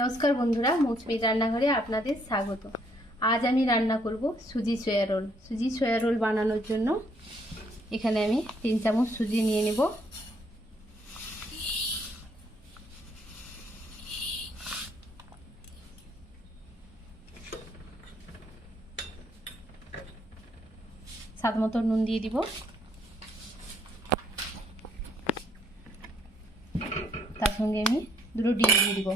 নমস্কার বন্ধুরা, মৌসুমী রান্নাঘরে আপনাদের স্বাগত। আজ আমি রান্না করব সুজি সয়া রোল। সুজি সয়া রোল বানানোর জন্য এখানে আমি 3 চামচ সুজি নিয়ে নেব। স্বাদ মতো নুন দিয়ে দিব। তার সঙ্গে আমি দুটো ডিম দিয়ে দিব।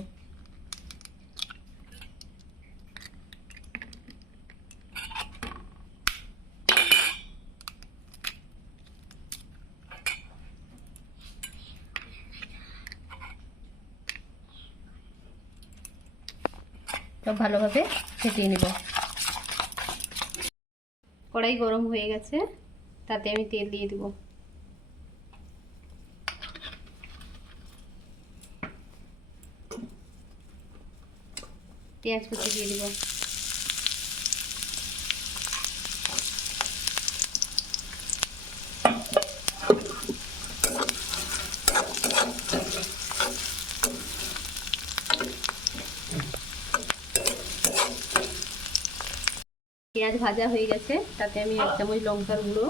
তো ভালোভাবে ফেটিয়ে নেব। কড়াই গরম হয়ে গেছে, তাতে আমি তেল দিয়ে দিব। পেঁয়াজ কুচি দিয়ে দিব। পেঁয়াজ ভাজা হয়ে গেছে, তাতে আমি 1 চামচ লঙ্কার গুঁড়ো,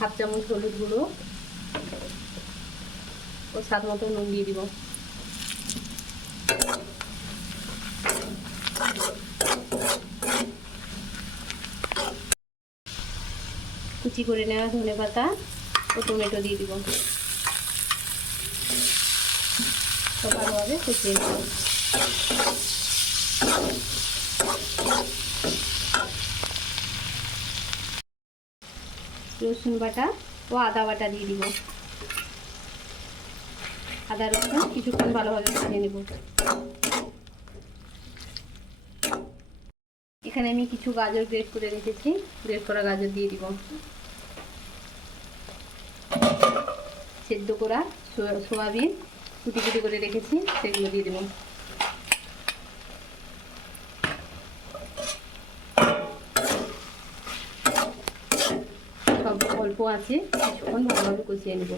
1/2 চামচ হলুদ গুঁড়ো ও স্বাদ মতো নুন দিয়ে দিব। কুচি করে নেওয়া ধনেপাতা ও টমেটো দিয়ে দিব। তো ভালোভাবে কুচিয়ে নেব। রসুন বাটা ও আদা বাটা দিয়ে দিব। আদা রসুন কিছুক্ষণ ভালোভাবে কষিয়ে নেব। এখানে আমি কিছু গাজর গ্রেট করে রেখেছি, গ্রেট করা গাজর দিয়ে দিব। সেদ্ধ করা সোয়াবিন কুটি কুটি করে রেখেছি, সেগুলো দিয়ে দেব। সব অল্প আছে, কিছুক্ষণ ভালোভাবে কষিয়ে নেব।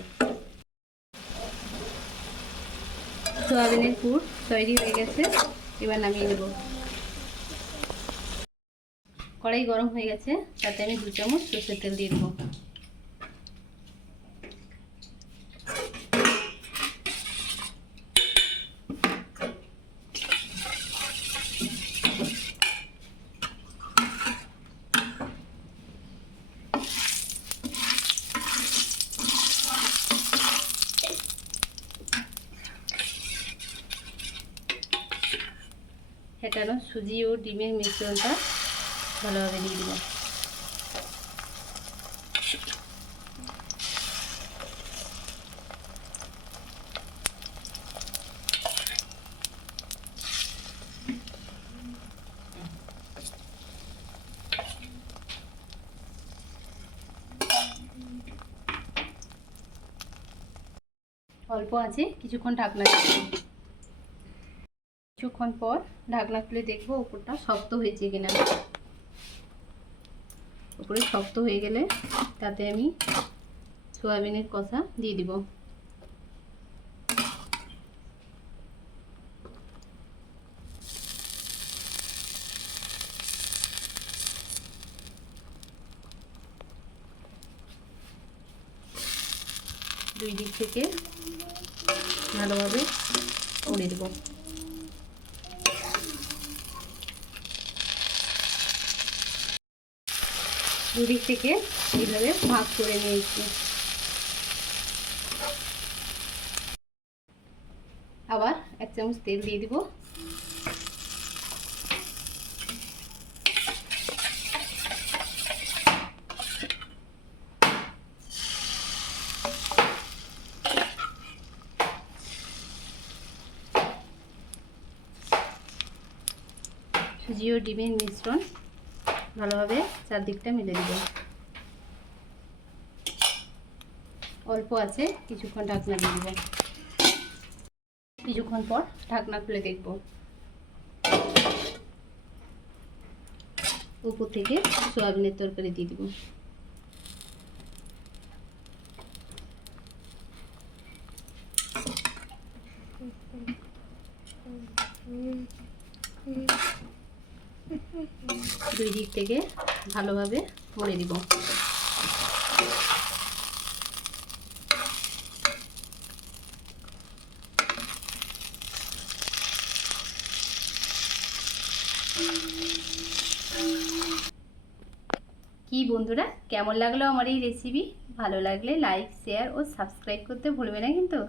সোয়াবিনের পুর তৈরি হয়ে গেছে, এবার নামিয়ে নেব। কড়াই গরম হয়ে গেছে, তাতে আমি 2 চামচ সরষের তেল দিয়ে দেবো। ফেটানো সুজি ও ডিমের মিশ্রণটা ভালোভাবে দিয়ে দেব। অল্প আছে, কিছুক্ষণ ঢাকনা দিয়ে দেব। কিছুক্ষণ পর ঢাকনা খুলে দেখবো উপরটা শক্ত হয়েছে কিনা। উপরে শক্ত হয়ে গেলে তাতে আমি সোয়াবিনের কষা দিয়ে দিব। দুই দিক থেকে ভালোভাবে উড়িয়ে দেব। দুদিক থেকে এইভাবে ভাগ করে নিয়েছি। আবার 1 চামচ তেল দিয়ে দিব। সুজি ও ডিমের মিশ্রণ ভালোভাবে চারদিকটা মিলে দিব। অল্প আছে, কিছুক্ষণ ঢাকনা দিয়ে দিব। কিছুক্ষণ পর ঢাকনা খুলে দেখব। উপর থেকে সোয়াবিনের তরকারি দিয়ে দিব। দুই দিক থেকে ভালোভাবে মুড়ে দিব। কি বন্ধুরা, কেমন লাগলো আমার এই রেসিপি? ভালো লাগলে লাইক, শেয়ার ও সাবস্ক্রাইব করতে ভুলবে না কিন্তু।